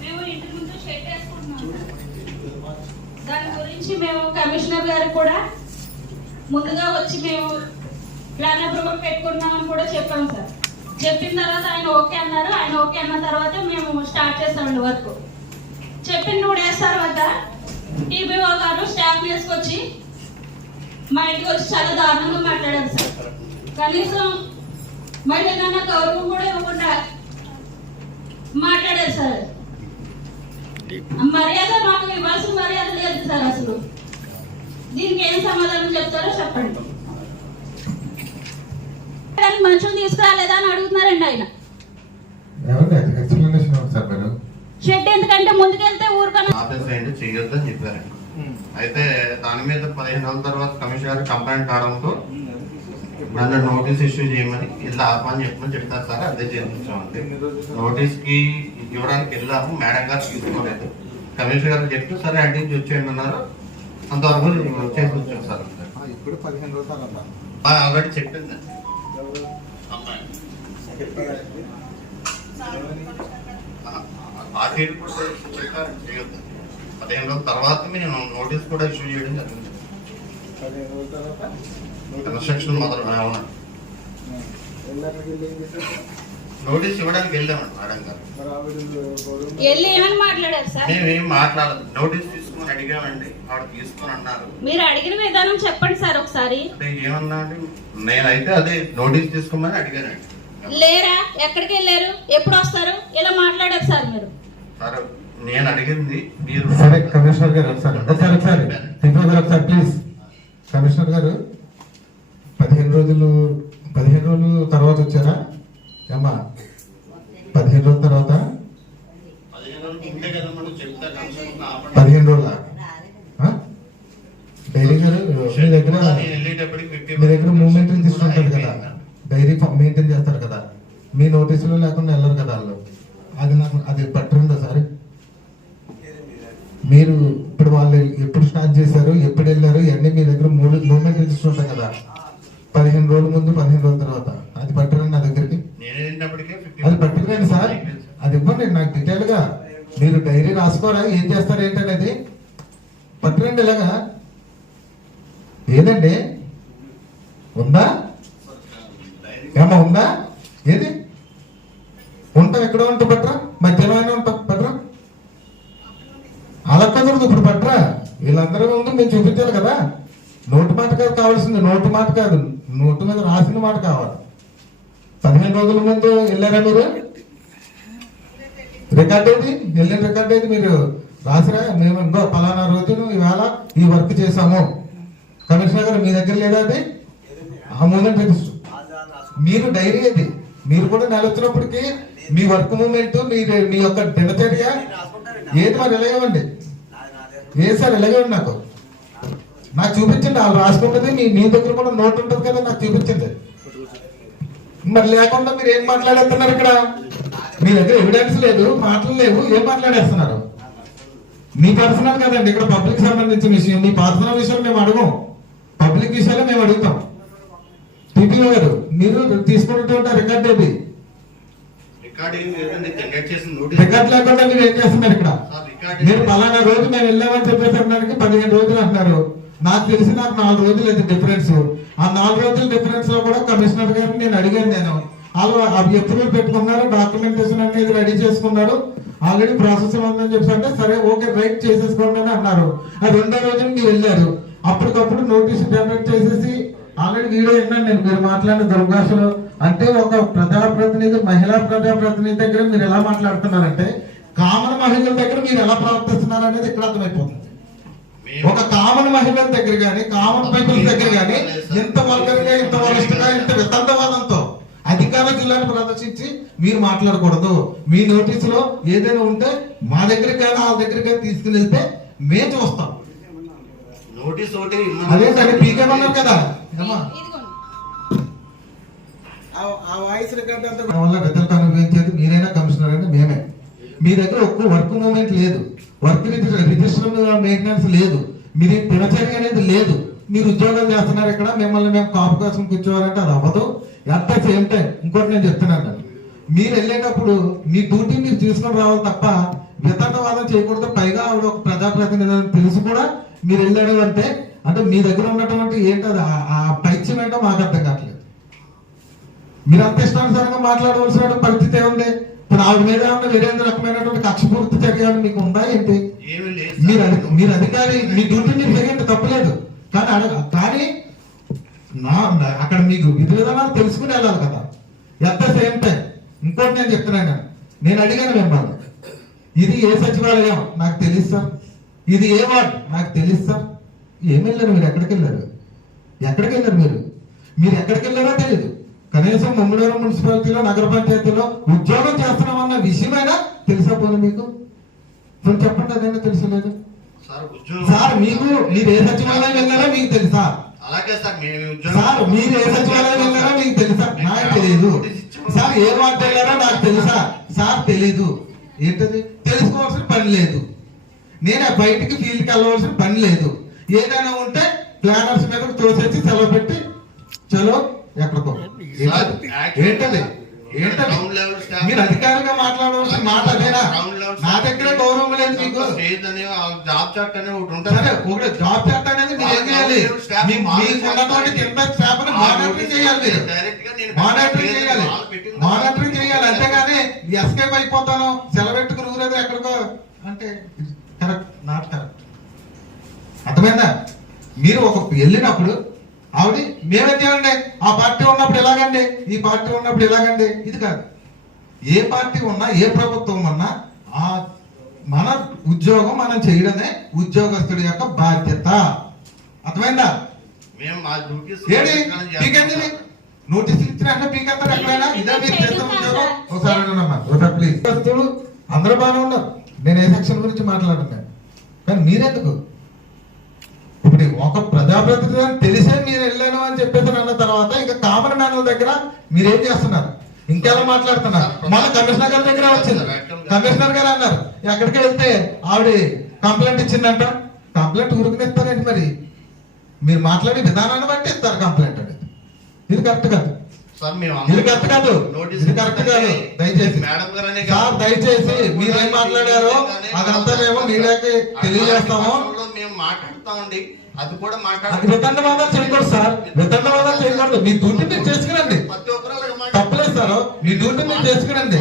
మేము ఇంటి ముందు షెడ్ వేసుకుంటున్నాం. దాని గురించి మేము కమిషనర్ గారికి కూడా ముందుగా వచ్చి మేము ప్లాన్ అప్రూవల్ పెట్టుకున్నామని కూడా చెప్పాం సార్. చెప్పిన తర్వాత ఆయన ఓకే అన్నారు. ఆయన ఓకే అన్న తర్వాత మేము స్టార్ట్ చేస్తామండి వర్క్. చెప్పిన 2 days తర్వాత టీబీఓ గారు స్టాఫ్ వేసుకొచ్చి మా ఇంటికి వచ్చి చాలా దారుణంగా మాట్లాడారు సార్. కనీసం మహిళలన్న గౌరవం కూడా ఇవ్వకుండా మాట్లాడారు సార్. మర్యాద మాకు ఇవ్వాల్సిన మర్యాద లేదు సార్. అసలు దీనికి ఏం సమాధానం చెప్తారో చెప్పండి. మనుషులు తీసుకురాలేదా అని అడుగుతున్నారండి ఆయన. షెడ్ ఎందుకంటే ముందుకెళ్తే ఊరుకన్నా చేయొద్దని చెప్పారండి. అయితే దాని మీద 15 రోజుల తర్వాత కమిషనర్ కంప్లైంట్ కావడంతో నన్ను నోటీస్ ఇష్యూ చేయమని ఇలా ఆపని చెప్తారు సార్. అదే చేయించామండి. నోటీస్ కి ఇవ్వడానికి వెళ్ళాము, మేడం గారు తీసుకోలేదు. కమిషనర్ గారు చెప్తూ సరే అటు నుంచి వచ్చేయండి అన్నారు. అంతవరకు చేసి వచ్చాం సార్. ఇప్పుడు 15 రోజులు ఆల్రెడీ చెప్పింది అమ్మాయి. ఆ తీరు కూడా చెప్పారు చేయొద్దు. 15 రోజుల తర్వాత నేను నోటీస్ కూడా ఇష్యూ చేయడం జరిగింది. 15 రోజుల తర్వాత కన్స్ట్రక్షన్ మొదలు నోటీస్ ఇవ్వడానికి వెళ్ళామండి మేడం గారు. మేమేం మాట్లాడదు. నోటీస్ తీసుకుని అడిగామండి. ఆవిడ తీసుకుని అన్నారు. మీరు అడిగిన విధానం చెప్పండి సార్ ఒకసారి. ఏమన్నా అండి, నేనైతే అదే నోటీస్ తీసుకోమని అడిగానండి. లేరా? ఎక్కడికి వెళ్ళారు? ఎప్పుడు వస్తారు? ఇలా మాట్లాడారు సార్ మీరు. సార్ నేను అడిగింది మీరు. సరే కమిషనర్ గారు ఒకసారి ప్లీజ్. కమిషనర్ గారు 15 రోజులు తర్వాత వచ్చారా ఏమ్మా? 15 రోజుల తర్వాత 15 రోజుల డైరీ గారు మీ దగ్గర మూమెంట్ తీసుకుంటారు కదా, డైరీ మెయింటైన్ చేస్తారు కదా, మీ నోటీసులు లేకుండా వెళ్ళరు కదా వాళ్ళు. అది పట్టరుందా సార్? మీరు ఇప్పుడు వాళ్ళు ఎప్పుడు స్టార్ట్ చేశారు, ఎప్పుడు వెళ్ళారు, ఇవన్నీ మీ దగ్గర మూమెంట్ రిజిస్టర్ ఉంటాయి కదా. 15 రోజుల ముందు 15 రోజుల తర్వాత అది పట్టరండి నా దగ్గరికి. అది పట్టుకురండి సార్, అది ఇవ్వండి నాకు డీటెయిల్ గా. మీరు డైరీ రాసుకోరా, ఏం చేస్తారు ఏంటనేది పట్టురండి. ఇలాగా ఏదండి ఉందా ఏమో ఉందా? ఏది ఉంటాం ఎక్కడో ఉంటా పట్రా, మధ్యాహ్నం ఉంటాం పట్రా. అలా కుదరదు. ఇప్పుడు పట్రా, వీళ్ళందరూ ముందు మేము చూపించాలి కదా. నోటు మాట కాదు కావాల్సింది, నోటు మాట కాదు, నోటు మీద రాసిన మాట కావాలి. 15 రోజుల ముందు వెళ్ళారా మీరు? రికార్డ్ ఏది? వెళ్ళిన రికార్డ్ ఏది? మీరు రాసిరా, మేము ఇంకో పలానా రోజును ఇవాళ ఈ వర్క్ చేసాము. కమిషనర్ గారు మీ దగ్గర లేదా అది? ఆ మూమెంట్ రిజిస్టర్ మీరు డైరీ అది. మీరు కూడా నెల వచ్చినప్పటికీ మీ వర్క్ మూమెంట్, మీ యొక్క దినచర్య ఏది మరి ఎలాగేవండి? ఏ సార్ ఎలాగేవండి? నాకు చూపించండి. వాళ్ళు రాసుకుంటుంది మీ దగ్గర కూడా నోట్ ఉంటుంది కదా, నాకు చూపించండి. మరి లేకుండా మీరు ఏం మాట్లాడేస్తున్నారు ఇక్కడ? మీ దగ్గర ఎవిడెన్స్ లేదు, మాటలు లేవు, ఏం మాట్లాడేస్తున్నారు? మీ పర్సనల్ కదండి, ఇక్కడ పబ్లిక్ సంబంధించిన విషయం. మీ పర్సనల్ విషయం మేము అడగం, పబ్లిక్ విషయాలు మేము అడుగుతాం. టీపీఓ గారు మీరు తీసుకున్నటువంటి రికార్డ్ ఏది? రికార్డ్ లేకుండా మీరు ఏం చేస్తున్నారు ఇక్కడ? మీరు పలానా రోజు మేము వెళ్ళామని చెప్పేసరికి 15 రోజులు అంటున్నారు. నాకు తెలిసి నాకు 4 రోజులు అయితే డిఫరెన్స్. ఆ 4 రోజుల డిఫరెన్స్ లో కూడా కమిషనర్ గారిని నేను అడిగాను. నేను వాళ్ళు ఎప్రూవల్ పెట్టుకున్నారు, డాక్యుమెంటేషన్ అనేది రెడీ చేసుకున్నారు, ఆల్రెడీ ప్రాసెస్ ఉందని చెప్పి సరే ఓకే రైట్ చేసేసుకోండి అని అన్నారు. ఆ 2వ రోజున మీరు వెళ్ళారు. అప్పటికప్పుడు నోటీస్ జనరేట్ చేసేసి ఆల్రెడీ వీడియో విన్నాను నేను మీరు మాట్లాడిన దుర్భాషలో. అంటే ఒక ప్రజాప్రతినిధి, మహిళా ప్రజాప్రతినిధి దగ్గర మీరు ఎలా మాట్లాడుతున్నారంటే కామన్ మహిళల దగ్గర మీరు ఎలా ప్రవర్తిస్తున్నారు అనేది ఇక్కడ అర్థమైపోతుంది. ఒక కామన్ మహిళల దగ్గర కానీ, కామన్ పీపుల్స్ దగ్గర కానీ ఇంత వర్గంగా, ఇంత వరస్ట్గా, ఇంత వితండవాదంతో అధికార జిల్లాను ప్రదర్శించి మీరు మాట్లాడకూడదు. మీ నోటీసులో ఏదైనా ఉంటే మా దగ్గరికి కానీ వాళ్ళ దగ్గరికి కానీ తీసుకుని వెళ్తే మేము చూస్తాం. అదే సరే పీకేమన్నారు కదా, అనుభవించేది మీరైనా కమిషనర్ అయినా మేమే. మీ దగ్గర ఒక్క వర్క్ మూమెంట్ లేదు, వర్క్ రిజిస్టర్ మెయింటెనెన్స్ లేదు, మీరు దినచర్య అనేది లేదు. మీరు ఉద్యోగాలు చేస్తున్నారు ఇక్కడ, మిమ్మల్ని మేము కాపు కోసం కూర్చోవాలంటే అది అవ్వదు. ఎంత సేమ్ టైం ఇంకోటి నేను చెప్తున్నాను, మీరు వెళ్ళేటప్పుడు మీ డ్యూటీ మీరు తీసుకొని రావాలి తప్ప వితండవాదం చేయకూడదు. పైగా ఆవిడ ఒక ప్రజాప్రతినిధి అని తెలిసి కూడా మీరు వెళ్ళాడు అంటే మీ దగ్గర ఉన్నటువంటి ఏంటది ఆ పైత్యం ఏంటో మాకు అర్థం కావట్లేదు. మీరు అంత ఇష్టానుసారంగా మాట్లాడవలసిన పరిస్థితి ఏముంది? ఇప్పుడు ఆవిడ మీద ఏమన్నా వేరే రకమైనటువంటి కక్షపూర్తి చర్యలు మీకు ఉందా ఏంటి? మీరు అధికారి, మీ డ్యూటీ మీరు చేయండి, తప్పలేదు. కానీ అక్కడ మీకు విధి విధానాలు తెలుసుకుని వెళ్ళాలి కదా. ఎంత సేమ్ టైం ఇంకోటి నేను చెప్తున్నాను, నేను అడిగాను మిమ్మల్ని, ఇది ఏ సచివాలయం నాకు తెలుసు సార్, ఇది ఏ వార్డ్ నాకు తెలుసు సార్. ఏమి వెళ్ళారు మీరు? ఎక్కడికి వెళ్ళారు? మీరు ఎక్కడికి వెళ్ళారో తెలియదు. కనీసం మంగళూరు మున్సిపాలిటీలో, నగర పంచాయతీలో ఉద్యోగం చేస్తున్నామన్న విషయమైనా తెలుసా పోనీ మీకు? చెప్పండి, అదైనా తెలుసలేదు సార్. మీరు ఏ సచివాలయం వెళ్ళారో మీకు తెలుసా? సార్ మీరు ఏ సచివాలయం వెళ్ళారో మీకు తెలుసా? నాకు తెలియదు సార్. ఏ వార్డు వెళ్ళారో నాకు తెలుసా? సార్ తెలీదు. ఏంటది? తెలుసుకోవాల్సిన పని లేదు. నేను బయటికి ఫీల్డ్కి వెళ్ళవలసిన పని లేదు. ఏదైనా ఉంటే ప్లానర్స్ మీద తోసేసి సెలవు పెట్టి చలో ఎక్కడికో. ఏంటది? మీరు అధికారిగా మాట్లాడవలసిన మాట అదేనా? నా దగ్గర గౌరవం లేదు మీకు. జాబ్ చార్ట్ అనేది ఒకటి ఉంటుంది. ఒకటి జాబ్ చార్ట్ అనేది మీరు ఏం చేయాలి? మానిటరింగ్ చేయాలి అంతేగాని ఎస్కేప్ అయిపోతాను, సెలవెట్టుకు ఊరేదో ఎక్కడికో అంటే కరెక్ట్, నాట్ కరెక్ట్. అర్థమైందా? మీరు ఒక వెళ్ళినప్పుడు ఆవిడ మేమేంటి, ఆ పార్టీ ఉన్నప్పుడు ఎలాగండి, ఈ పార్టీ ఉన్నప్పుడు ఎలాగండి, ఇది కాదు. ఏ పార్టీ ఉన్నా, ఏ ప్రభుత్వం ఉన్నా మన ఉద్యోగం మనం చేయడమే ఉద్యోగస్తుడి యొక్క బాధ్యత. అర్థమైందా? నోటీస్ ఇచ్చినట్టు పీకెత్తారు ఎక్కడైనా. ఇదే మీరు చేస్తున్న ఉద్యోగం. ఒకసారి ప్లీజ్. అందరూ బాగానే ఉన్నారు, నేను ఏ సెక్షన్ గురించి మాట్లాడుతున్నాను, కానీ మీరెందుకు ఇప్పుడు ఒక ప్రజాప్రతినిధి అని తెలిసే మీరు వెళ్ళాను అని చెప్పేసి అన్న తర్వాత ఇంకా కామన్ మ్యాన్ల దగ్గర మీరేం చేస్తున్నారు? ఇంకెలా మాట్లాడుతున్నారు? మన కమిషనర్ గారి దగ్గర వచ్చింది. కమిషనర్ గారు అన్నారు ఎక్కడికి వెళ్తే ఆవిడ కంప్లైంట్ ఇచ్చిందంట. కంప్లైంట్ ఊరుకునేస్తారండి. మరి మీరు మాట్లాడే విధానాన్ని బట్టి ఇస్తారు కంప్లైంట్ అనేది. ఇది కరెక్ట్ కాదు, ఇది కరెక్ట్ కాదు, ఇది కరెక్ట్ కాదు. దయచేసి సార్, దయచేసి మీరేం మాట్లాడారో అదంతా మేము మీడియాకి తెలియజేస్తాము. వితండవాదాలు చేయకూడదు సార్, వితండవాదాలు చేయకూడదు. మీ డ్యూటీ మీరు చేసుకురండి, తప్పలేదు సార్. మీ డ్యూటీ మీరు చేసుకురండి.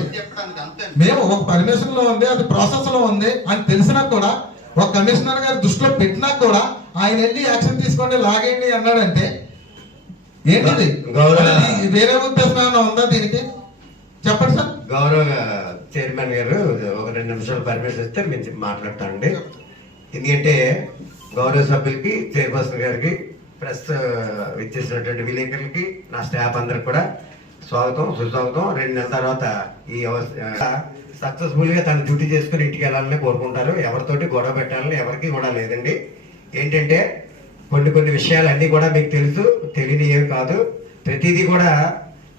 మేము ఒక పర్మిషన్ లో ఉంది, అది ప్రాసెస్ లో ఉంది అని తెలిసినా కూడా, ఒక కమిషనర్ గారి దృష్టిలో పెట్టినా కూడా ఆయన వెళ్ళి యాక్షన్ తీసుకోండి, లాగేయండి అన్నాడంటే ఏంటిది? వేరే ఉద్దేశం ఏమైనా ఉందా దీనికి? చెప్పండి సార్. గౌరవ చైర్మన్ గారు ఒక 2 నిమిషాలు పర్మిషన్ ఇస్తే మేము మాట్లాడతానండి. ఎందుకంటే గౌరవ సభ్యులకి, చైర్పర్సన్ గారికి, ప్రెస్ ఇచ్చేసినటువంటి విలేకరులకి, నా స్టాఫ్ అందరికి కూడా స్వాగతం, సుస్వాగతం. 2 నెలల తర్వాత ఈ సక్సెస్ఫుల్ గా తన డ్యూటీ చేసుకుని ఇంటికి వెళ్ళాలని కోరుకుంటారు. ఎవరితోటి గొడవ పెట్టాలని ఎవరికి కూడా లేదండి. ఏంటంటే కొన్ని విషయాలు అన్ని కూడా మీకు తెలుసు, తెలియని ఏమి కాదు. ప్రతిదీ కూడా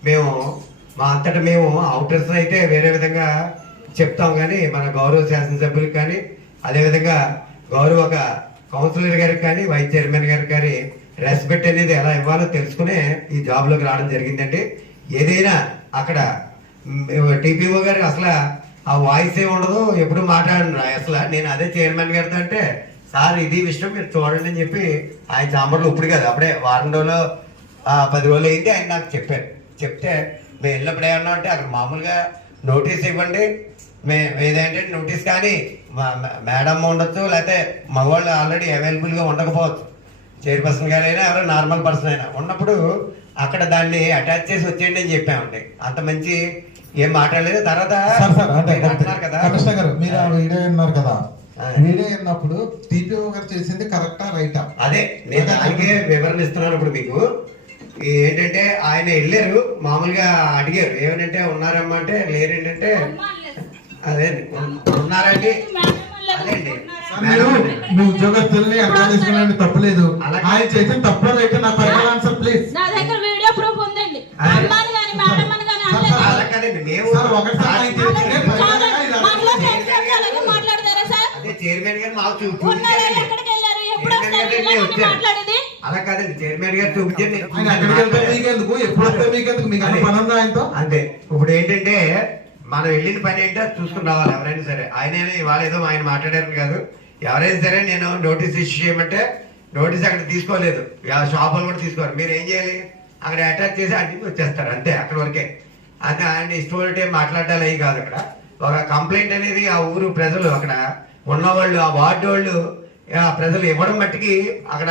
మేము మా అంతటా మేము అవుటర్స్ అయితే వేరే విధంగా చెప్తాం, కానీ మన గౌరవ శాసనసభ్యులకు కానీ, అదేవిధంగా గౌరవ ఒక కౌన్సిలర్ గారికి కానీ, వైస్ చైర్మన్ గారికి కానీ రెస్పెక్ట్ అనేది ఎలా ఇవ్వాలో తెలుసుకునే ఈ జాబ్ లోకి రావడం జరిగిందండి. ఏదైనా అక్కడ టీపీఓ గారు అసలు ఆ వాయిస్ ఏ ఉండదు, ఎప్పుడు మాట్లాడను. అసలు నేను అదే చైర్మన్ గారితో అంటే, సార్ ఇది విషయం మీరు చూడండి అని చెప్పి ఆయన చాంబర్లో ఇప్పుడు కదా అప్పుడే వారం రోజులు 10 రోజులు అయింది ఆయన నాకు చెప్పారు. చెప్తే మేము వెళ్ళినప్పుడు ఏమన్నా అంటే అక్కడ మామూలుగా నోటీస్ ఇవ్వండి, ఏదంటే నోటీస్ కానీ మేడం ఉండొచ్చు, లేకపోతే మగవాళ్ళు ఆల్రెడీ అవైలబుల్గా ఉండకపోవచ్చు. చైర్పర్సన్ గారు అయినా ఎవరో నార్మల్ పర్సన్ అయినా ఉన్నప్పుడు అక్కడ దాన్ని అటాచ్ చేసి వచ్చేయండి అని చెప్పామండి. అంత మంచి ఏం మాట్లాడలేదు. తర్వాత కదా కమిషనర్ గారు మీరు వీడియో విన్నారు కదా, వీడియో విన్నప్పుడు టీపీఓ గారు చేసింది కరెక్టా రైటా? అదే నేను దానికే వివరణ ఇస్తున్నాను. ఇప్పుడు మీకు ఏంటంటే ఆయన వెళ్ళారు, మామూలుగా అడిగారు ఏమనంటే ఉన్నారమ్మా అంటే లేరేంటంటే అదే ఉన్నారండి. అదేండి మీ ఉద్యోగస్తుల్ని అర్థం చేసుకోవాలని తప్పలేదు. ఆయన చేసిన తప్పు రైట్ నా ఫైనల్ ఆన్సర్ ప్లీజ్. నా దగ్గర వీడియో ప్రూఫ్ ఉందండి. చైర్మన్ గారు మాకు కదండి వచ్చారు. మాట్లాడేది అలా కాదండి, చైర్మన్ గారు చూపించండి. ఆయన ఎక్కడికి వెళ్తే మీకెందుకు, ఎప్పుడు వస్తే మీకెందుకు, మీకు అన్న పని ఉందా ఆయనతో? అంతే. ఇప్పుడు ఏంటంటే మనం వెళ్ళిన పని ఏంటో చూసుకుని రావాలి ఎవరైనా సరే. ఆయన ఇవాళ ఏదో ఆయన మాట్లాడారు కాదు, ఎవరైనా సరే నేను నోటీస్ ఇష్యూ చేయమంటే నోటీస్ అక్కడ తీసుకోలేదు, షాపులు కూడా తీసుకోవాలి. మీరు ఏం చేయాలి, అక్కడ అటాచ్ చేసి అడిగి వచ్చేస్తారు అంతే, అక్కడ వరకే. అది ఆయన ఇష్టం మాట్లాడాలి అవి కాదు. అక్కడ ఒక కంప్లైంట్ అనేది ఆ ఊరు ప్రజలు, అక్కడ ఉన్నవాళ్ళు, ఆ వార్డు వాళ్ళు, ఆ ప్రజలు ఇవ్వడం మట్టికి అక్కడ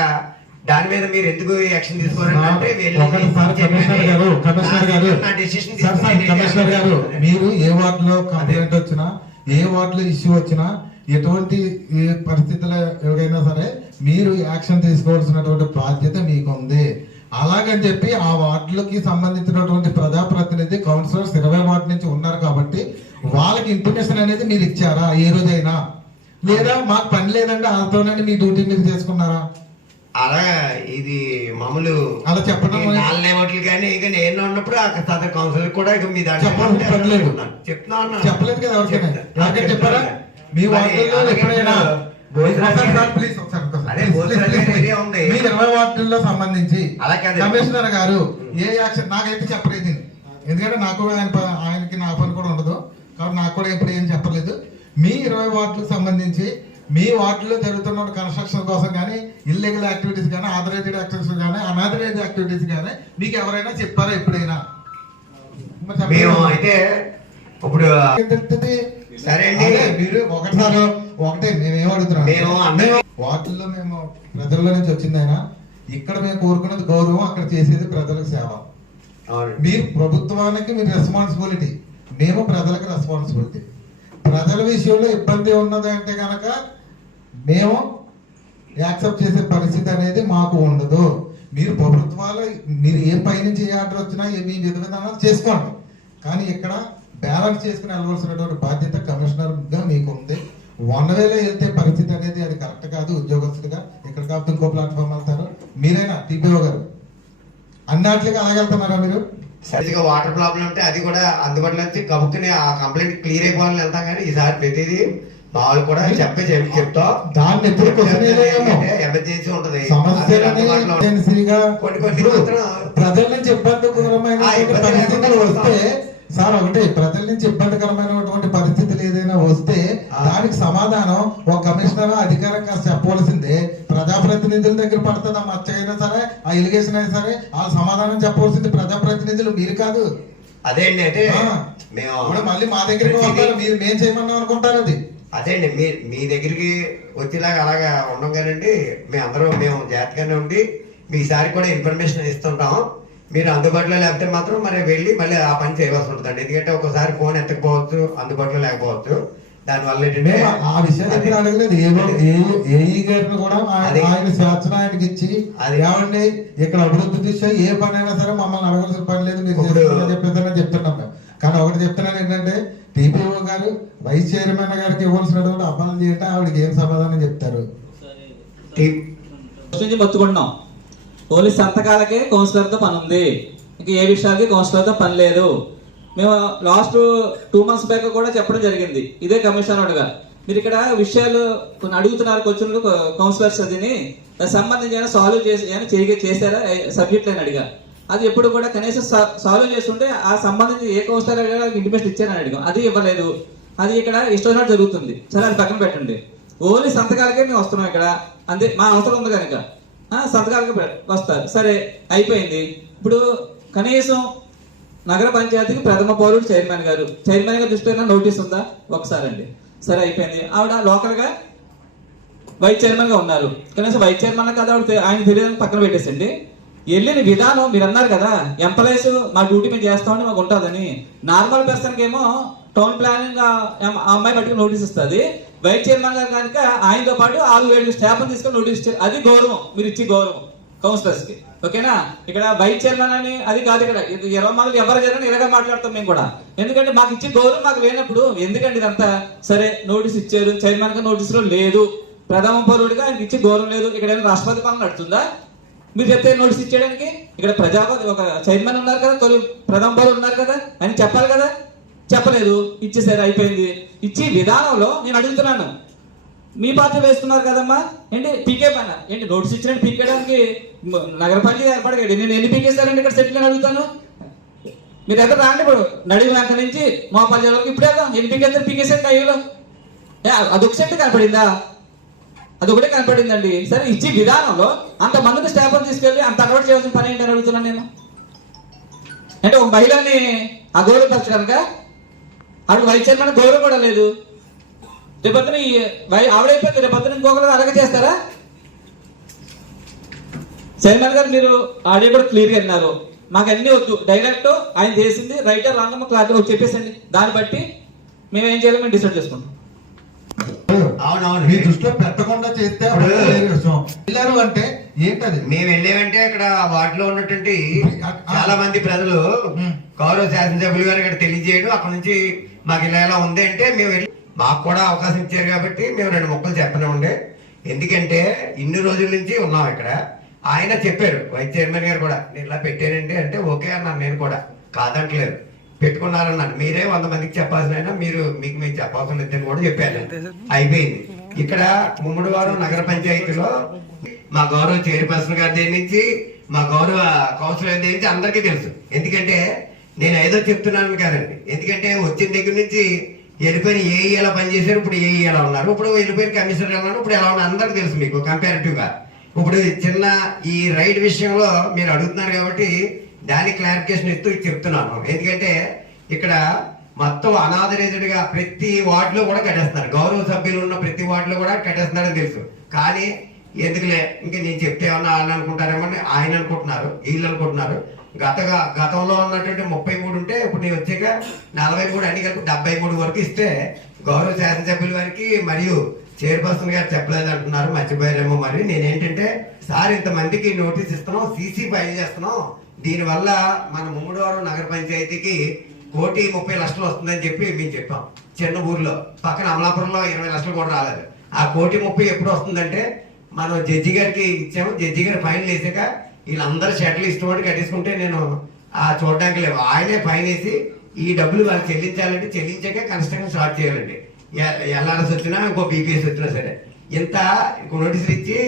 దాని మీద మీరు ఎందుకు యాక్షన్ తీసుకోవాలంటే కమిషనర్ గారు, మీరు ఏ వార్డులో కంప్లైంట్ వచ్చినా, ఏ వార్డులో ఇష్యూ వచ్చినా, ఎటువంటి పరిస్థితుల్లో ఎవరైనా సరే మీరు యాక్షన్ తీసుకోవాల్సినటువంటి బాధ్యత మీకు ఉంది. అలాగని చెప్పి ఆ వార్డులకి సంబంధించినటువంటి ప్రజాప్రతినిధి కౌన్సిలర్స్ 20 వార్డు నుంచి ఉన్నారు కాబట్టి వాళ్ళకి ఇంటిమేషన్ అనేది మీరు ఇచ్చారా ఏ రోజైనా? లేదా మాకు పని లేదంటే వాళ్ళతోనే మీ డ్యూటీ మీరు చేసుకున్నారా? అలా ఇది మామూలు అలా చెప్పడం ఓట్లు కానీ ఇక నేను ఉన్నప్పుడు సదర్ కౌన్సిలర్ కూడా ఇక మీ చెప్తున్నాను, చెప్పలేదు కదా ఎవరికైనా? ఎవరికైనా చెప్పారా మీ వార్డుల్లో ఎప్పుడైనా? మీరు 20 వార్డుల్లో సంబంధించి కమిషనర్ గారు ఏ యాక్షన్ నాకైతే చెప్పలేదు, ఎందుకంటే నాకు ఆయనకి నా పని కూడా ఉండదు కాబట్టి నాకు కూడా ఎప్పుడు ఏం చెప్పలేదు. మీ 20 వార్డులకు సంబంధించి మీ వార్డులో జరుగుతున్న కన్స్ట్రక్షన్ కోసం కానీ, ఇల్లీగల్ యాక్టివిటీస్ కానీ, ఆథరైజ్డ్ యాక్టివిటీస్ కానీ, అనాథరైజ్డ్ యాక్టివిటీస్ కానీ మీకు ఎవరైనా చెప్పారా ఎప్పుడైనా? అయితే ఇప్పుడు సరే అండి, మీరు ఒకటే మేమేం అడుగుతున్నాం, వార్డుల్లో మేము ప్రజల్లో నుంచి వచ్చిందైనా ఇక్కడ మేము కోరుకున్నది గౌరవం, అక్కడ చేసేది ప్రజలకు సేవ. మీరు ప్రభుత్వానికి మీరు రెస్పాన్సిబిలిటీ, మేము ప్రజలకు రెస్పాన్సిబిలిటీ. ప్రజల విషయంలో ఇబ్బంది ఉన్నది అంటే కనుక మేము యాక్సెప్ట్ చేసే పరిస్థితి అనేది మాకు ఉండదు. మీరు ప్రభుత్వాలు మీరు ఏ పైనుంచి ఏ ఆర్డర్ వచ్చినా మీ విధ విధానాలు చేసుకోండి, కానీ ఇక్కడ బ్యాలెన్స్ చేసుకుని వెళ్ళవలసినటువంటి బాధ్యత కమిషనర్గా మీకు ఉంది. 100 వెళ్తే పరిస్థితి అనేది అది కరెక్ట్ కాదు. ఉద్యోగస్తులుగా ఇక్కడ కాకపోతే ఇంకో ప్లాట్ఫామ్ వెళ్తారు. మీరైనా టీపీఓ గారు అన్నిటికీ అలాగెళ్తున్నారా మీరు? సరిగా వాటర్ ప్రాబ్లం ఉంటే అది కూడా అందుబాటులో వచ్చి కబుక్కుని ఆ కంప్లైంట్ క్లియర్ అయిపోవాలని వెళ్తాం, కానీ ఈసారి ప్రతిదీ మా వాళ్ళు కూడా చెప్తాం. దాన్ని ఎప్పుడు ఎమర్జెన్సీ ఉంటది, ప్రజల నుంచి ఇబ్బందికరమైన పరిస్థితులు వస్తే సార్ ఒకటి, ప్రజల నుంచి ఇబ్బందికరమైనటువంటి పరిస్థితులు ఏదైనా వస్తే దానికి సమాధానం ఒక కమిషనర్ అధికారంగా చెప్పవలసిందే. ప్రజాప్రతినిధుల దగ్గర పడుతుంది ఆ మచ్చ అయినా సరే, ఆ ఎలిగేషన్ అయినా సరే, వాళ్ళ సమాధానం చెప్పవలసింది ప్రజాప్రతినిధులు, మీరు కాదు. అదే అండి, అయితే మళ్ళీ మా దగ్గరికి వస్తారు, మీరు మేం చేయమన్నాం అనుకుంటారు. అది అదే అండి, మీ దగ్గరికి వచ్చేలాగా అలాగా ఉండం కానండి. మేము జాగ్రత్తగానే ఉండి మీసారి కూడా ఇన్ఫర్మేషన్ ఇస్తుంటాం. మీరు అందుబాటులో లేకపోతే మాత్రం మరి వెళ్ళి మళ్ళీ ఆ పని చేయవలసి ఉంటుందండి. ఎందుకంటే ఒకసారి ఫోన్ ఎత్తకపోవచ్చు, అందుబాటులో లేకపోవచ్చు. దానివల్ల ఏంటంటే ఆ విషయం అడగలేదు. ఏఈ గారిని కూడా ఆయన స్వేచ్ఛ ఆయనకి ఇచ్చి ఏమండి ఇక్కడ అభివృద్ధి దిశ ఏ పని అయినా సరే మమ్మల్ని అడగాల్సిన పని లేదు, మీరు చెప్పేదని చెప్తున్నాం మేము. కానీ ఒకటి చెప్తున్నాను ఏంటంటే, టీపీఓ గారు వైస్ చైర్మన్ గారికి ఇవ్వాల్సినటువంటి అప్పలం చేయటం ఆవిడకి ఏం సమాధానం చెప్తారు? మొత్తుకుంటున్నాం, ఓన్లీ సంతకాలకే కౌన్సిలర్తో పని ఉంది, ఇంకా ఏ విషయాలకి కౌన్సిలర్తో పని లేదు. మేము లాస్ట్ 2 months బ్యాక్ కూడా చెప్పడం జరిగింది ఇదే కమిషనర్గా. మీరు ఇక్కడ విషయాలు కొన్ని అడుగుతున్నారు క్వశ్చన్లు కౌన్సిలర్స్, అదిని దానికి సంబంధించి సాల్వ్ చేశారా సబ్జెక్ట్ అని అడిగా. అది ఎప్పుడు కూడా కనీసం సాల్వ్ చేస్తుంటే ఆ సంబంధించి ఏ కౌన్సిలర్ ఇంటిమేషన్ ఇచ్చారని అడిగాం, అది ఇవ్వలేదు. అది ఇక్కడ ఇష్టం జరుగుతుంది. సరే అది పక్కన పెట్టండి, ఓన్లీ సంతకాలకే మేము వస్తున్నాం ఇక్కడ, అంతే. మా అవసరం ఉంది కనుక సంతకాలకి వస్తారు. సరే అయిపోయింది. ఇప్పుడు కనీసం నగర పంచాయతీకి ప్రథమ పౌరుడు చైర్మన్ గారు దృష్టిలో నోటీస్ ఉందా ఒకసారి అండి? సరే అయిపోయింది. ఆవిడ లోకల్ గా వైస్ చైర్మన్ గా ఉన్నారు, కనీసం వైస్ చైర్మన్ కదా ఆయన ఫిర్యాదు పక్కన పెట్టేసండి. వెళ్ళిన విధానం మీరు అన్నారు కదా, ఎంప్లాయీస్ మా డ్యూటీ మేము చేస్తామని మాకు ఉంటుందని. నార్మల్ పర్సన్కి ఏమో టౌన్ ప్లానింగ్ ఆ అమ్మాయి బట్టి నోటీస్ ఇస్తుంది. వైస్ చైర్మన్ గారు కనుక ఆయనతో పాటు 6-7 స్టాఫ్ తీసుకొని నోటీస్ ఇచ్చారు. అది గౌరవం, మీరు ఇచ్చి గౌరవం కౌన్సిలర్స్ కి, ఓకేనా? ఇక్కడ వైస్ చైర్మన్ అని అది కాదు. ఇక్కడ 20 మంది ఎవరు చేయాలని ఇలాగా మాట్లాడతాం మేము కూడా. ఎందుకంటే మాకు ఇచ్చే గౌరవం మాకు లేనప్పుడు ఎందుకండి ఇదంతా? సరే నోటీస్ ఇచ్చారు, చైర్మన్ గా నోటీసులో లేదు, ప్రథమ పౌరుడిగా ఆయనకి ఇచ్చే గౌరవం లేదు. ఇక్కడ ఏమైనా రాష్ట్రపతి పాలన నడుతుందా? మీరు చెప్తే నోటీస్ ఇచ్చేయడానికి? ఇక్కడ ప్రజాపతి ఒక చైర్మన్ ఉన్నారు కదా, ప్రథమ పౌరులు ఉన్నారు కదా, ఆయన చెప్పాలి కదా. చెప్పలేదు, ఇచ్చేసారు, అయిపోయింది. ఇచ్చే విధానంలో నేను అడుగుతున్నాను, మీ పార్టీ వేస్తున్నారు కదమ్మా, ఏంటి పీకే పైన ఏంటి నోటీస్ ఇచ్చినట్టు పీకేయడానికి నగర పంచాయతీ ఏర్పడగండి. నేను ఎన్ని పీకేస్తారండి ఇక్కడ సెటిల్ అని అడుగుతాను. మీరు ఎక్కడ రాండి, ఇప్పుడు నడి వెంక నుంచి మా పల్లె వరకు ఇప్పుడే ఎన్ని పీకేస్తారు, పీకేసండి అయ్యలో అదొక సెట్ కనపడిందా? అదొకటే కనపడిందండి. సరే ఇచ్చి విధానంలో అంతమందిని స్టాఫ్ తీసుకెళ్ళి అంత అలవాటు చేయాల్సిన పని ఏంటని అడుగుతున్నాను నేను. అంటే ఒక మహిళని అగౌరవపరచడానిక? ఆవిడ వైస్ చైర్మన్ గౌరవం కూడా లేదు. రేపొద్దున ఆవిడైపోయింది, రేపొద్దున ఇంకొకరు అలాగే చేస్తారా? చైర్మన్ గారు మీరు ఆడియో కూడా క్లియర్గా విన్నారు. మాకు అన్ని వద్దు, డైరెక్ట్ ఆయన చేసింది రైటర్ రాంగమ్మ క్లారిటీ చెప్పేసండి. దాన్ని బట్టి మేము ఏం చేయాలో మేము డిసైడ్ చేసుకుంటాం. అవునవును, మీ దృష్టిలో పెట్టకుండా చేస్తే పిల్లలు అంటే ఏంటది? మేము వెళ్ళామంటే అక్కడ వాటిలో ఉన్నటువంటి చాలా మంది ప్రజలు గౌరవ శాసనసభ్యులు గారు ఇక్కడ తెలియజేయడం, అక్కడ నుంచి మాకు ఇలా ఉంది అంటే మేము వెళ్ళి మాకు కూడా అవకాశం ఇచ్చారు కాబట్టి మేము 2 ముక్కలు చెప్పనే ఉండే. ఎందుకంటే ఇన్ని రోజుల నుంచి ఉన్నాం ఇక్కడ. ఆయన చెప్పారు, వైస్ చైర్మన్ గారు కూడా నేను ఇలా పెట్టానండి అంటే ఓకే అన్నాను. నేను కూడా కాదంటలేదు, పెట్టుకున్నారన్నాను. మీరే 100 మందికి చెప్పాల్సిన మీకు చెప్పాల్సిన లేదని కూడా చెప్పాను. అయిపోయింది. ఇక్కడ ముమ్మడివారం నగర పంచాయతీలో మా గౌరవ చైర్పర్సన్ గారి దగ్గర నుంచి మా గౌరవ కౌన్సిలర్ దగ్గర నుంచి అందరికీ తెలుసు. ఎందుకంటే నేను ఏదో చెప్తున్నాను కాదండి. ఎందుకంటే వచ్చిన దగ్గర నుంచి వెళ్ళిపోయిన ఏఈ ఎలా పనిచేశారు, ఇప్పుడు ఏఈ ఎలా ఉన్నారు, ఇప్పుడు వెళ్ళిపోయిన కమిషనర్ ఎలా ఉన్నారు, ఇప్పుడు ఎలా ఉన్నారు అందరికి తెలుసు మీకు కంపారిటివ్ గా. ఇప్పుడు చిన్న ఈ రైడ్ విషయంలో మీరు అడుగుతున్నారు కాబట్టి దానికి క్లారిఫికేషన్ ఇస్తూ చెప్తున్నాను. ఎందుకంటే ఇక్కడ మొత్తం అనాథరైజ్డ్ గా ప్రతి వార్డులో కూడా కట్టేస్తున్నారు. గౌరవ సభ్యులు ఉన్న ప్రతి వార్డులో కూడా కట్టేస్తున్నారని తెలుసు. కానీ ఎందుకులే ఇంకా నేను చెప్తే ఏమన్నా వాళ్ళు అనుకుంటారేమో ఆయన అనుకుంటున్నారు, వీళ్ళు అనుకుంటున్నారు. గతంలో ఉన్నటువంటి 33 ఉంటే ఇప్పుడు నేను వచ్చాక 43 అన్ని కలిపి 73 వరకు ఇస్తే గౌరవ శాసనసభ్యుల వారికి మరియు చైర్పర్సన్ గారు చెప్పలేదు అంటున్నారు, మర్చిపోయారేమో. మరి నేనేంటంటే సార్ ఇంతమందికి నోటీస్ ఇస్తున్నాం, సీసీ ఫైల్ చేస్తున్నాం, దీనివల్ల మన ముమ్మడివారం నగర పంచాయతీకి 1,30,00,000 వస్తుందని చెప్పి మేము చెప్పాం. చిన్న ఊర్లో పక్కన అమలాపురంలో 20 లక్షలు కూడా రాలేదు. ఆ 1,30,00,000 ఎప్పుడు వస్తుందంటే మనం జడ్జి గారికి ఇచ్చాము. జడ్జి గారు ఫైన్ వేసాక వీళ్ళందరూ షెడ్లు ఇష్టపడి కట్టేసుకుంటే నేను చూడడానికి లేవు. ఆయనే ఫైన్ వేసి ఈ డబ్బులు వాళ్ళు చెల్లించాలంటే చెల్లించాక కన్స్ట్రక్షన్ స్టార్ట్ చేయాలండి. ఎల్ఆర్ఎస్ వచ్చినా ఇంకో బీపీఎస్ వచ్చినా సరే ఇంత నోటీసులు ఇచ్చి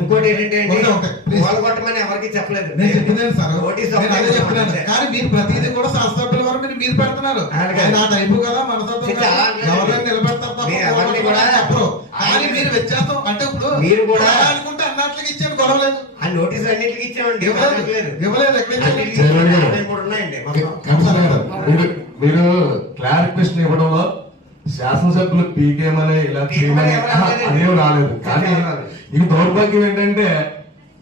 ఇంకోటి ఏంటంటే కొట్టమని ఎవరికి చెప్పలేదు. నేను చెప్తున్నాను సార్, కానీ మీరు ప్రతిదీ కూడా శాసనసభ్యుల వారు మీరు పెడుతున్నారు. నా టైపు కదా మన ఎవరైనా నిలబెడతారు చెప్పరు. కానీ మీరు వ్యత్యాసం అంటే ఇప్పుడు మీరు కూడా అనుకుంటే అన్నట్లకి ఇచ్చారు, గొడవలేదు. ఆ నోటీస్ అన్నింటికి ఇచ్చామండి, మీరు క్లారిఫికేషన్ ఇవ్వడంలో శాసనసభ్యులు పీకేమని ఇలా చేయమని అదేం రాలేదు. కానీ ఇది దౌర్భాగ్యం ఏంటంటే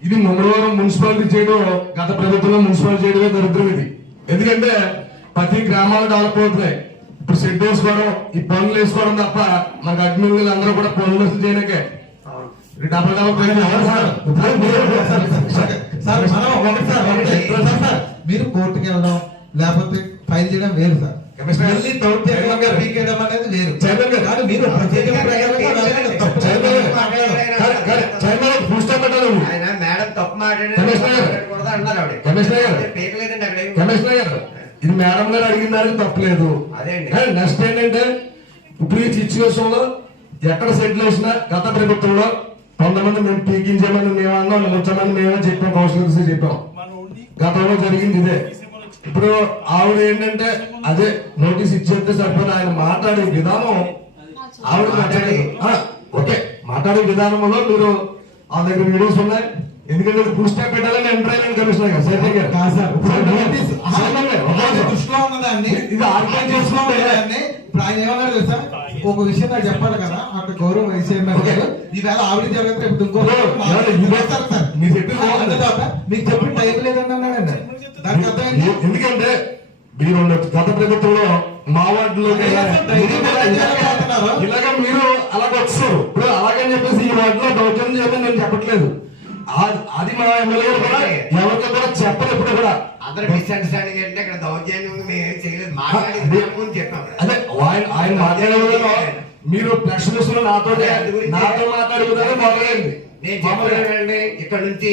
ఇది ముమ్మడివారం మున్సిపాలిటీ చేయడం, గత ప్రభుత్వంలో మున్సిపాలిటీ చేయడమే దరిద్రం ఇది. ఎందుకంటే ప్రతి గ్రామాలు డెవలప్ అవుతున్నాయి. ఇప్పుడు షెడ్ వేసుకోవడం, ఈ పనులు వేసుకోవడం తప్ప మనకు అడ్మిన్లు అందరూ కూడా పనులు వస్తుంది చేయడానికే మీరు కోర్టుకి వెళ్ళడం లేకపోతే ఫైల్ చేయడం వేరు సార్. పీకేయడం అనేది వేరు. కానీ మీరు మేడం తప్పు ఇది మేడం గారు అడిగిన దానికి తప్పలేదు. నెక్స్ట్ ఏంటంటే ఇప్పుడు ఈ సిచ్యువేషన్ లో ఎక్కడ సెటిల్ వేసినా గత ప్రభుత్వంలో 100 మంది మేము పీకించేమని మేము అన్నాం, 30 మంది మేమే చెప్పాం, కౌన్సిలర్స్ చెప్పాం. గతంలో జరిగింది ఇదే. ఇప్పుడు ఆవిడ ఏంటంటే అదే నోటీస్ ఇచ్చేస్తే సరిపోయిన ఆయన మాట్లాడే విధానం ఆవిడ ఓకే మాట్లాడే విధానంలో మీరు ఆ దగ్గర వీడియోస్ ఉన్నాయి. ఎందుకంటే ఫుల్ స్టాప్ పెట్టాలని ఎంట్రైన్ కమిషనర్ గారు సైతే గారు దృష్టిలో ఉన్నదాన్ని ఇది ఆర్గనై చేసుకోవడం. ఇప్పుడు ఆయన ఏమన్నారు తెలుసా, ఒక విషయం నాకు చెప్పాలి కదా, అక్కడ గౌరవ వైస్ చైర్మన్ గారు ఈవేళ ఆవిడ జరిగితే ఇప్పుడు మీకు చెప్పిన టైం లేదండి అన్నాడండి. దానికి అర్థం ఎందుకంటే మీరు గత ప్రభుత్వంలో మా వార్డులో ఇలాగ మీరు అలాగ వస్తారు. ఇప్పుడు అలాగని చెప్పేసి ఈ వార్డులో దౌర్జన్యం చేయమని నేను చెప్పట్లేదు. అది మా ఎమ్మెల్యే కూడా ఎవరికి కూడా చెప్పరు. ఇప్పుడు కూడా అందరూ మిస్అండర్స్టాండింగ్ అంటే ఇక్కడ దౌర్జన్యం మేము చేయలేదు, మాట్లాడి చెప్పాం. అదే ఆయన మాట్లాడే విధానం మీరు ప్లస్ నాతో మాట్లాడే విధానం మొదలైంది. నేను చెప్పానండి, ఇక్కడ నుంచి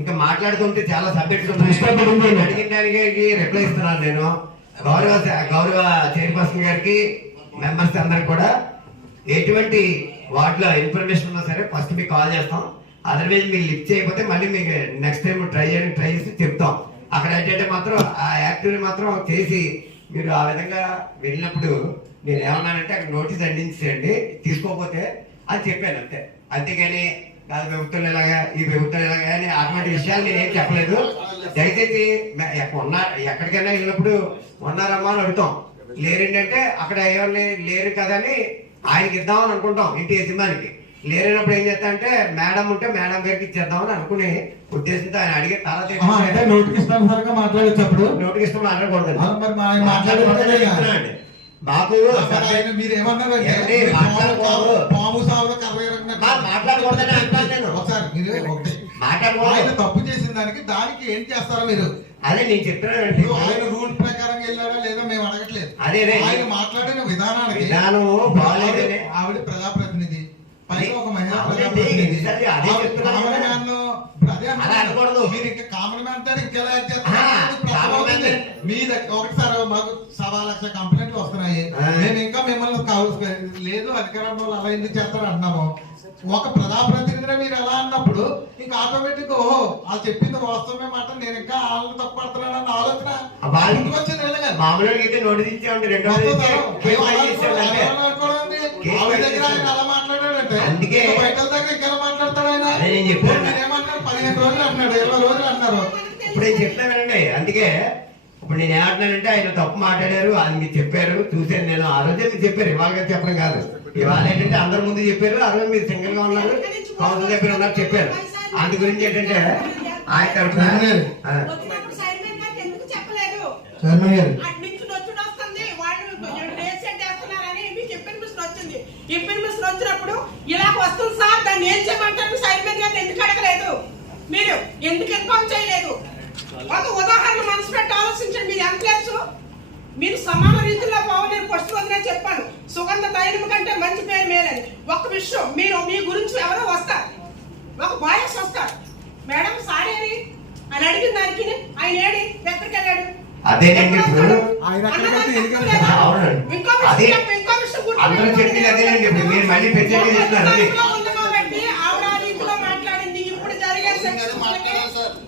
ఇంకా మాట్లాడుతుంటే చాలా సబ్జెక్ట్స్ ఉన్నాయి. నేను అడిగిన దానికి రిప్లై ఇస్తున్నాను. నేను గౌరవ చైర్పర్సన్ గారికి, మెంబర్స్ అందరికి కూడా ఎటువంటి వాటిలో ఇన్ఫర్మేషన్ ఉన్నా సరే ఫస్ట్ మీకు కాల్ చేస్తాం. అదర్వైజ్ మీరు లిఫ్ట్ చేయకపోతే మళ్ళీ మీకు నెక్స్ట్ టైం ట్రై చేసి చెప్తాం. అక్కడ ఏంటంటే మాత్రం ఆ యాక్టివ్ మాత్రం చేసి మీరు ఆ విధంగా వెళ్ళినప్పుడు నేను ఏమన్నానంటే అక్కడ నోటీస్ అందించండి, తీసుకోకపోతే అని చెప్పాను అంతే. అంతేగాని కాదు ప్రభుత్వం ఇలాగా ఈ ప్రభుత్వం ఇలాగా అని అటువంటి విషయాలు నేనేం చెప్పలేదు. దయచేసి ఎక్కడికైనా వెళ్ళినప్పుడు ఉన్నారమ్మా అని అడుగుతాం. లేరేంటంటే అక్కడ ఎవరిని లేరు కదా అని ఆయనకి ఇద్దామని అనుకుంటాం. ఇంటి యజమానికి లేనప్పుడు ఏం చేస్తా అంటే మేడం ఉంటే మేడం గారికి ఇచ్చేద్దామని అనుకునే ఉద్దేశంతో ఆయన అడిగే తర్వాత నోటిఫికేషన్ మాట్లాడేటప్పుడు నోటిఫికేషన్ మాట్లాడకూడదు. బాబు మీరు ఏమన్నారు పాము సాగు మాట్లాడకూడదని అంటాను నేను. ఒకసారి మీరు ఒకటి ఆయన తప్పు చేసిన దానికి ఏం చేస్తారో మీరు అదే నేను చెప్తున్నానండి. ఆయన రూల్ ప్రకారం వెళ్ళారా లేదా మేము అడగట్లేదు. అదే ఆయన మాట్లాడిన విధానానికి ఆవిడ ప్రజాప్రతినిధి, పైగా ఒక మహిళా ప్రజాప్రతినిధి. మీరు ఇంకా కామన్ మ్యాన్ అంటారు, ఇంకెలా మీ దగ్గర ఒకటిసారి మాకు 1,00,000 కంప్లైంట్లు వస్తున్నాయి. మేము ఇంకా మిమ్మల్ని లేదు అధికారంలో అలా ఎందుకు చేస్తారు అంటున్నాము. ఒక ప్రజాప్రతినిధిగా మీరు ఎలా అన్నప్పుడు ఇంకా ఆటోమేటిక్ ఓహో ఆ చెప్పింది వాస్తవమే మాట, నేను ఇంకా వాళ్ళని తప్పడుతున్నాను అన్న ఆలోచన మామూలుగా అయితే నోటీస్ ఇచ్చామండి. అలా మాట్లాడాడంటే అందుకే బయటల దగ్గర ఇంకా మాట్లాడతాడు ఆయన. ఏమన్నారు 15 రోజులు అంటున్నాడు, 20 రోజులు అన్నారు. ఇప్పుడు నేను చెప్తానండి. అందుకే ఇప్పుడు నేను ఏమంటున్నానంటే ఆయన తప్పు మాట్లాడారు అని మీరు చెప్పారు, చూసాను నేను. ఆ రోజే మీరు చెప్పారు, ఇవాళ చెప్పడం కాదు. ఇవాళ ఏంటంటే అందరి ముందు చెప్పారు, ఆ రోజు మీరు సింగిల్ గా ఉన్నారు, కౌన్సిల్ దగ్గర ఉన్నారు చెప్పారు. అందు గురించి ఏంటంటే ఆయన తరఫున వచ్చినప్పుడు ఇలా వస్తుంది సార్, దాన్ని ఏం చేయమంటారు సైన్మెన్ గారిని ఎందుకు అడగలేదు, మీరు ఎందుకు ఇన్ఫార్మ్ చేయలేదు? ఒక ఉదాహరణ మనసు పెట్టి ఆలోచించండి. మీరు ఎంప్లాయర్స్ మీరు సమాన రీతిలో పోవలేరు. ఫస్ట్ రోజునే చెప్పాను, సుగంధ తైలం కంటే మంచి పేరు మేలని. ఒక్క విషయం, మీరు మీ గురించి ఎవరో వస్తారు, ఒక బాయ్స్ వస్తారు, మేడం సారీ అని అడిగిన దానికి ఆయన ఏడి ఎక్కడికి వెళ్ళాడు? అదేనండి. ఇప్పుడు అందరూ చెప్పింది అదేనండి. ఇప్పుడు మీరు మళ్ళీ ప్రత్యేకంగా చెప్తున్నారు. ఆవిడ ఆ రీతిలో మాట్లాడింది. ఇప్పుడు జరిగే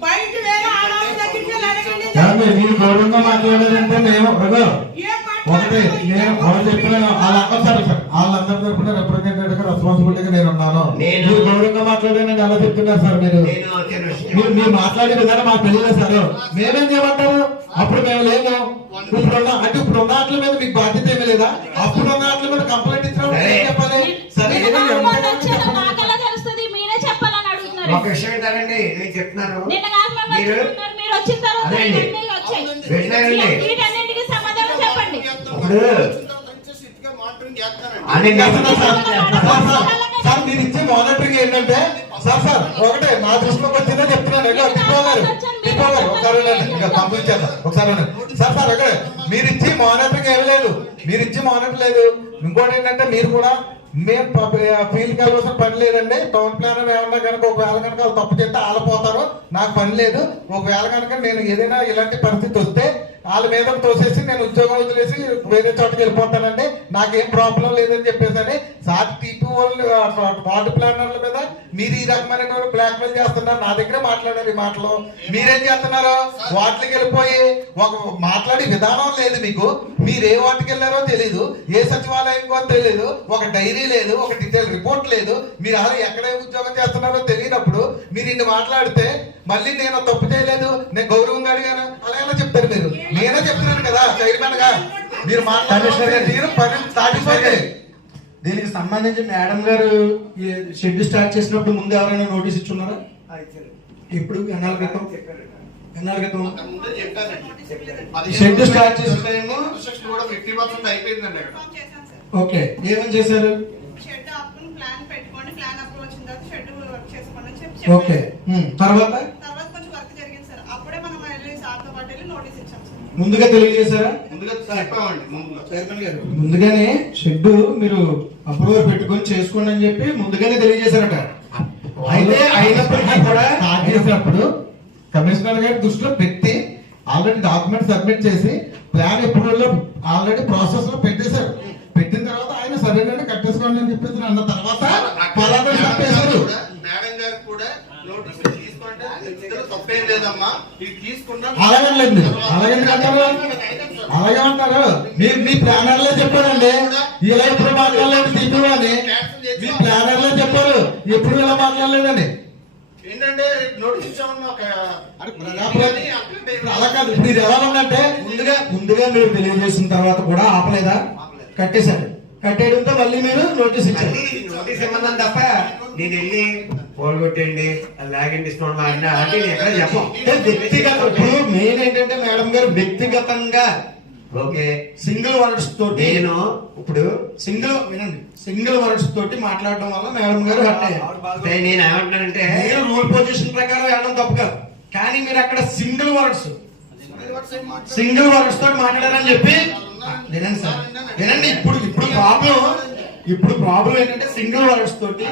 బయట వేరే ఆడవాళ్ళ దగ్గరికి అడగండి. మీరు గౌరవంగా మాట్లాడారంటే మేము ఒకటి నేను వాళ్ళు చెప్పిన వాళ్ళందరి తరఫున రిప్రజెంటేటివ్ గా రెస్పాన్సిబిలిటీగా నేను ఉన్నాను. మీరు గౌరవంగా మాట్లాడానని ఎలా చెప్తున్నారు సార్? మీరు మాట్లాడే విధానం మాకు తెలియదు సార్. మేమేం చేయమంటారు? అప్పుడు మేము లేము. ఇప్పుడు ఉన్న వాటి మీద మీకు బాధ్యత ఏమీ లేదా? అప్పుడు ఉన్న వాటి మీద కంప్లైంట్ ఇచ్చినప్పుడు ఏం చెప్పాలి? సరే ఒక విషయం ఏంటండి, నేను చెప్తున్నాను. సార్ మీరు ఇచ్చే మానిటరింగ్ ఏంటంటే సార్ ఒకటే నా దృష్టిలోకి వచ్చిందని చెప్తున్నాను. ఒకసారి పంపించాను ఒకసారి సార్ ఒకటే మీరు ఇచ్చి మానిటరింగ్ ఏమి లేదు, మీరు ఇచ్చి మానిటర్ లేదు. ఇంకోటి ఏంటంటే మీరు కూడా మేము ఫీల్డ్కి వెళ్ళవలసిన పని లేదండి. టౌన్ ప్లానర్ ఏమన్నా కనుక ఒకవేళ కనుక వాళ్ళు తప్పు చేస్తే ఆళ్ళపోతారు, నాకు పని లేదు. ఒకవేళ కనుక నేను ఏదైనా ఇలాంటి పరిస్థితి వస్తే వాళ్ళ మీద తోసేసి నేను ఉద్యోగం వదిలేసి వేరే చోటకి వెళ్ళిపోతానండి, నాకేం ప్రాబ్లం లేదని చెప్పేసి సార్ టీపీ వాళ్ళు వార్డు ప్లానర్ల మీద మీరు ఈ రకమైన బ్లాక్ మెయిల్ చేస్తున్నారు. నా దగ్గర మాట్లాడారు ఈ మాటలు. మీరేం చేస్తున్నారు? వాటికి వెళ్ళిపోయి ఒక మాట్లాడే విధానం లేదు మీకు. మీరు ఏ వాటికి వెళ్ళారో తెలీదు, ఏ సచివాలయంకో తెలీదు, ఒక డైరీ లేదు, ఒక డీటెయిల్ రిపోర్ట్ లేదు. మీరు అలా ఎక్కడ ఉద్యోగం చేస్తున్నారో తెలియనప్పుడు మీరు ఇన్ని మాట్లాడితే మళ్ళీ నేను తప్పు చేయలేదు, నేను గౌరవంగా అడిగాను అలా ఎలా చెప్తారు? మీరు నేనే చెప్తున్నాను కదా చైర్మన్ గా, మీరు మాట్లాడే దీనికి సంబంధించి మేడం గారు షెడ్ స్టార్ట్ చేసినప్పుడు ముందు ఎవరైనా నోటీస్ ఇచ్చున్నారా? ఇప్పుడు ఎన్నాళ్ళ క్రితం షెడ్ స్టార్ట్ చేసిన టైం 50% అయిపోయిందండి. ఓకే, ఏమని చేశారు? ఓకే, తర్వాత ముందుగా తెలియజేశారా? ముందుగానే షెడ్ మీరు అప్రూవర్ పెట్టుకొని చేసుకోండి అని చెప్పి ముందుగానే తెలియజేశారట. అయితే అయినప్పటికీ కూడా స్టార్ట్ చేసినప్పుడు కమిషనర్ గారి దృష్టిలో పెట్టి ఆల్రెడీ డాక్యుమెంట్ సబ్మిట్ చేసి ప్లాన్ ఎప్పుడు ఆల్రెడీ ప్రాసెస్ లో పెట్టేశారు. పెట్టిన తర్వాత ఆయన సరేనండి కట్టేసుకోండి అని చెప్పేసి అన్న తర్వాత పలానా చెప్పేశారు. మేడం గారు కూడా నోటీస్ తీసుకుంటే ఇందులో తప్పేం లేదమ్మా, ఇది తీసుకున్నా అలాగే లేదు, అలాగే అంటారు, అలాగే అంటారు. మీరు మీ ప్లానర్లే చెప్పారండి ఇలా ఎప్పుడు మాట్లాడలేదు తీర్పు అని. మీ ప్లానర్లే చెప్పారు ఎప్పుడు ఇలా మాట్లాడలేదని. ఏంటంటే నోటీస్ ఇచ్చామన్నా అలా కాదు. ఇప్పుడు ఇది ఎలా ఉందంటే ముందుగా మీరు తెలియజేసిన తర్వాత కూడా ఆపలేదా? కట్టేశారు. కట్టేయడంతో మళ్ళీ మీరు నోటీస్ ఇచ్చారు. నోటీస్ ఇవ్వమన్నాను తప్ప నేను వెళ్ళి పోల్ కొట్టండి లాగండి డిస్కౌంట్ మారినా అంటే నేను ఎక్కడ చెప్పం. వ్యక్తిగత ఇప్పుడు మెయిన్ ఏంటంటే మేడం గారు వ్యక్తిగతంగా ఓకే సింగిల్ వర్డ్స్ తోటి నేను ఇప్పుడు సింగిల్ వర్డ్స్ తోటి మాట్లాడడం వల్ల మేడం గారు హర్ట్ అయ్యారు. నేను ఏమంటున్నానంటే మీరు రూల్ పొజిషన్ ప్రకారం వెళ్ళడం తప్పు కాదు, కానీ మీరు అక్కడ సింగిల్ వర్డ్స్ తోటి మాట్లాడారని చెప్పి వినండి సార్, వినండి. ఇప్పుడు ప్రాబ్లం ఏంటంటే సింగిల్ వర్డ్స్ తోటి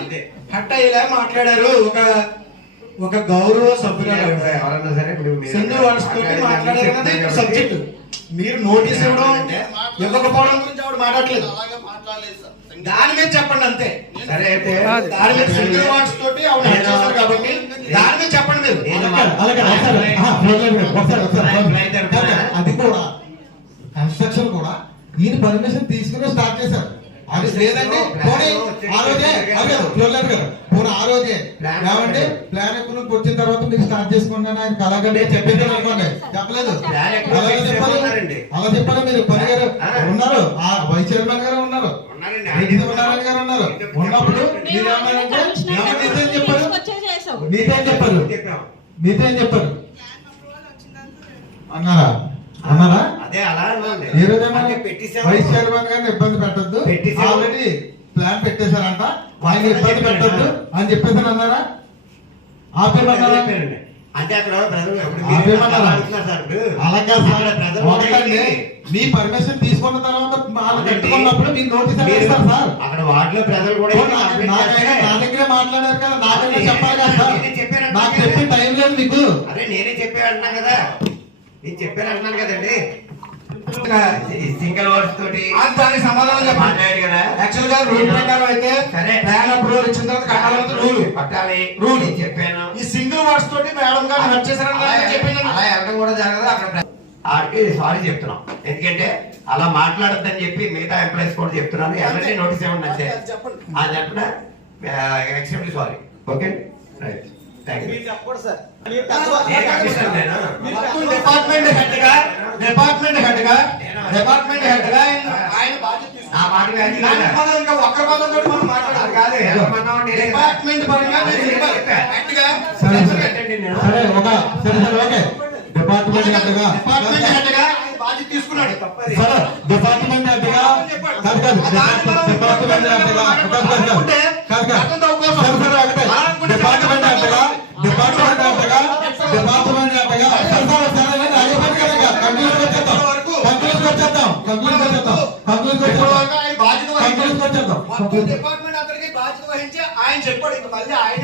హర్ట్ అయ్యేలా మాట్లాడారు. ఒక గౌరవ సభ్యులు ఎవరన్నా సరే సింగిల్ వర్డ్స్ తోటి మాట్లాడారన్నది సబ్జెక్ట్. మీరు నోటీస్ ఇవ్వకపోవడం గురించి ఆవిడ మాట్లాడలేదు. అలాగే మాట్లాడలేదు సార్. దాని మీద చెప్పండి అంతే. సరే అయితే దాని మీద సింగిల్ వర్డ్స్ తోటి ఆవిడ హర్ట్ చేశారు కాబట్టి దాని మీద చెప్పండి మీరు. అది కూడా కన్స్ట్రక్షన్ కూడా ఈయన పర్మిషన్ తీసుకుని స్టార్ట్ చేశారు. అది లేదండి పోనీ ఆ రోజే ఆ రోజే ఏమంటే ప్లాన్ ఎక్కువ వచ్చిన తర్వాత మీరు స్టార్ట్ చేసుకోండి అని ఆయన అలాగే చెప్పేది అనుకోండి. చెప్పలేదు, అలా చెప్పారు. మీరు పని గారు ఉన్నారు, ఆ వైస్ చైర్మన్ గారు ఉన్నారు, నారాయణ గారు ఉన్నారు. ఉన్నప్పుడు మీరు ఏమన్నారంటే మీతో చెప్పారు అన్నారా? అదే అలా ఈ రోజు వైస్ చైర్మన్ గారిని ఇబ్బంది పెట్టద్దు, ఆల్రెడీ ప్లాన్ పెట్టేశారంట, ఆయన ఇబ్బంది పెట్టద్దు అని చెప్పేసి అన్నారా? ఆపేమన్నారా? అంటే అక్కడ మీ పర్మిషన్ తీసుకున్న తర్వాత వాళ్ళు పెట్టుకున్నప్పుడు మీరు నోటీస్ ఇస్తారు సార్. అక్కడ వార్డులో ప్రజలు కూడా నా దగ్గరే మాట్లాడారు కదా, నా దగ్గర చెప్పాలి కదా సార్. నాకు చెప్పే టైం లేదు మీకు. అరే నేనే చెప్పే అంటున్నాను కదా, నేను చెప్పాను అంటున్నాను కదండి. సింగిల్ వర్డ్స్ తోటి దానికి సమాధానం చెప్పండి కదా. యాక్చువల్ గా రూల్ ప్రకారం అయితే సరే ప్లాన్ అప్రూవల్ ఇచ్చిన తర్వాత కట్టాలంటే రూల్ పట్టాలి రూల్ చెప్పాను. ఈ సింగిల్ వర్డ్స్ తోటి మేడం గారు హర్ట్ చేశారని చెప్పాను. అలా వెళ్ళడం కూడా జరగదు. అక్కడ ఆడికి సారీ చెప్తున్నాం, ఎందుకంటే అలా మాట్లాడద్దని చెప్పి మిగతా ఎంప్లాయీస్ కూడా చెప్తున్నాను. ఎవరికి నోటీస్ ఇవ్వండి అంతే. అది చెప్పిన extremely sorry. Okay right, thank you. Department head గా ఆయన ఆ మాట ఇంకా ఒక్కరి పదం తోటి మనం మాట్లాడాలి కాదు. డిపార్ట్మెంట్ పరంగా హెడ్ గా సరే ఒక ఓకే డిపార్ట్మెంట్ హెడ్ గా బాధ్యత తీసుకున్నాడు. సరే డిపార్ట్మెంట్ హెడ్ గా డిపార్ట్మెంట్ హెడ్ గా డిపార్ట్మెంట్ అతనికి బాధ్యత వహించి ఆయన చెప్పాడు. మళ్ళీ ఆయన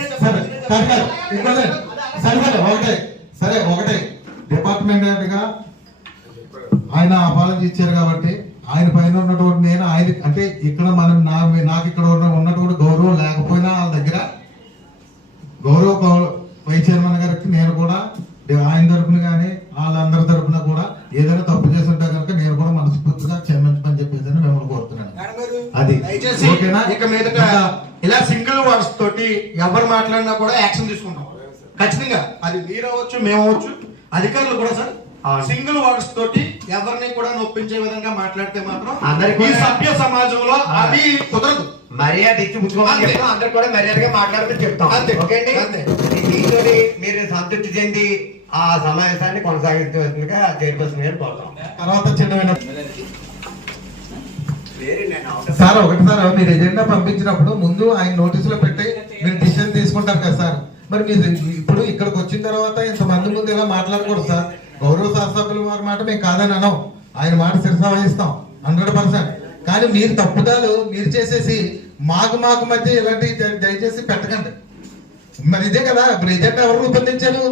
సరే ఒకటే డిపార్ట్మెంట్ హెడ్ గా ఆయన అపాలజీ ఇచ్చారు కాబట్టి ఆయన పైన ఉన్నటువంటి నేను ఆయన అంటే ఇక్కడ మనం నాకు ఇక్కడ ఉన్నటువంటి గౌరవం లేకపోయినా వాళ్ళ దగ్గర గౌరవ వైస్ చైర్మన్ గారికి నేను కూడా ఆయన తరఫున కానీ వాళ్ళందరి తరఫున కూడా ఏదైనా తప్పు చేస్తుంటే కనుక నేను కూడా మనస్ఫూర్తిగా క్షమించమని చెప్పేసి మిమ్మల్ని కోరుతున్నాను. అది ఓకేనా? ఇక మీదట ఇలా సింగిల్ వర్డ్స్ తోటి ఎవరు మాట్లాడినా కూడా యాక్షన్ తీసుకుంటాం ఖచ్చితంగా. అది మీరు అవ్వచ్చు, మేము అవ్వచ్చు, అధికారులు కూడా సార్. సింగిల్ వర్డ్స్ తోటి ఎవరిని కూడా నొప్పించే విధంగా మాట్లాడితే మాత్రం అందరికీ సభ్య సమాజంలో అది కుదరదు. మర్యాద ఇచ్చి పుచ్చుకోమని చెప్తాం. అందరు కూడా మర్యాదగా మాట్లాడమని చెప్తాం. ఓకే అండి. దీంతో మీరు సంతృప్తి చెంది ఆ సమావేశాన్ని కొనసాగించవలసిందిగా చైర్పర్సన్ గారు కోరుతాం. తర్వాత చిన్న సార్ ఒకటి సార్, మీరు ఎజెండా పంపించినప్పుడు ముందు ఆయన నోటీసులో పెట్టి మీరు డిసిషన్ తీసుకుంటారు కదా సార్. మరి మీరు ఇప్పుడు ఇక్కడికి వచ్చిన తర్వాత ఇంతమంది ముందు ఇలా మాట్లాడకూడదు సార్. గౌరవ శాసనసభ్యుల వారి మాట మేము కాదని అన్నాం, ఆయన మాట శిరసా వహిస్తాం 100%. కానీ మీరు తప్పుదాలు మీరు చేసేసి మాకు మధ్య ఇలాంటి దయచేసి పెట్టకండి. మరి ఇదే కదా ఇప్పుడు ఎజెండా ఎవరు రూపొందించారు?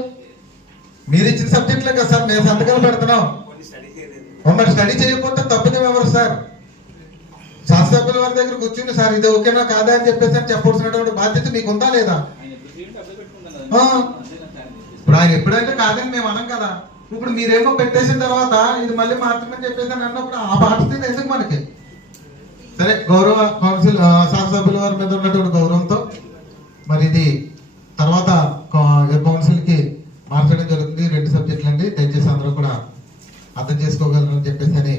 మీరు ఇచ్చిన సబ్జెక్టులే కదా సార్ మేము సంతకాలు పెడుతున్నాం. మరి స్టడీ చేయకపోతే తప్పుదే ఎవరు సార్? శాసనసభ్యుల వారి దగ్గర కూర్చుని సార్ ఇది ఓకేనా కాదా అని చెప్పేసి అని చెప్పాల్సినటువంటి బాధ్యత మీకు ఉందా లేదా? ఇప్పుడు ఆయన ఎప్పుడైతే కాదని మేము అనం కదా. ఇప్పుడు మీరేమో పెట్టేసిన తర్వాత ఇది మళ్ళీ మార్చమని చెప్పేసి అని అన్నప్పుడు ఆ బాధ్యత ఎందుకు మనకి? సరే, గౌరవ కౌన్సిల్ శాసనసభ్యుల వారి మీద ఉన్నటువంటి గౌరవంతో మరి ఇది తర్వాత కౌన్సిల్ కి మార్చడం జరుగుతుంది. 2 సబ్జెక్టులు అండి, దయచేసి అందరూ కూడా అర్థం చేసుకోగలరని చెప్పేసి అని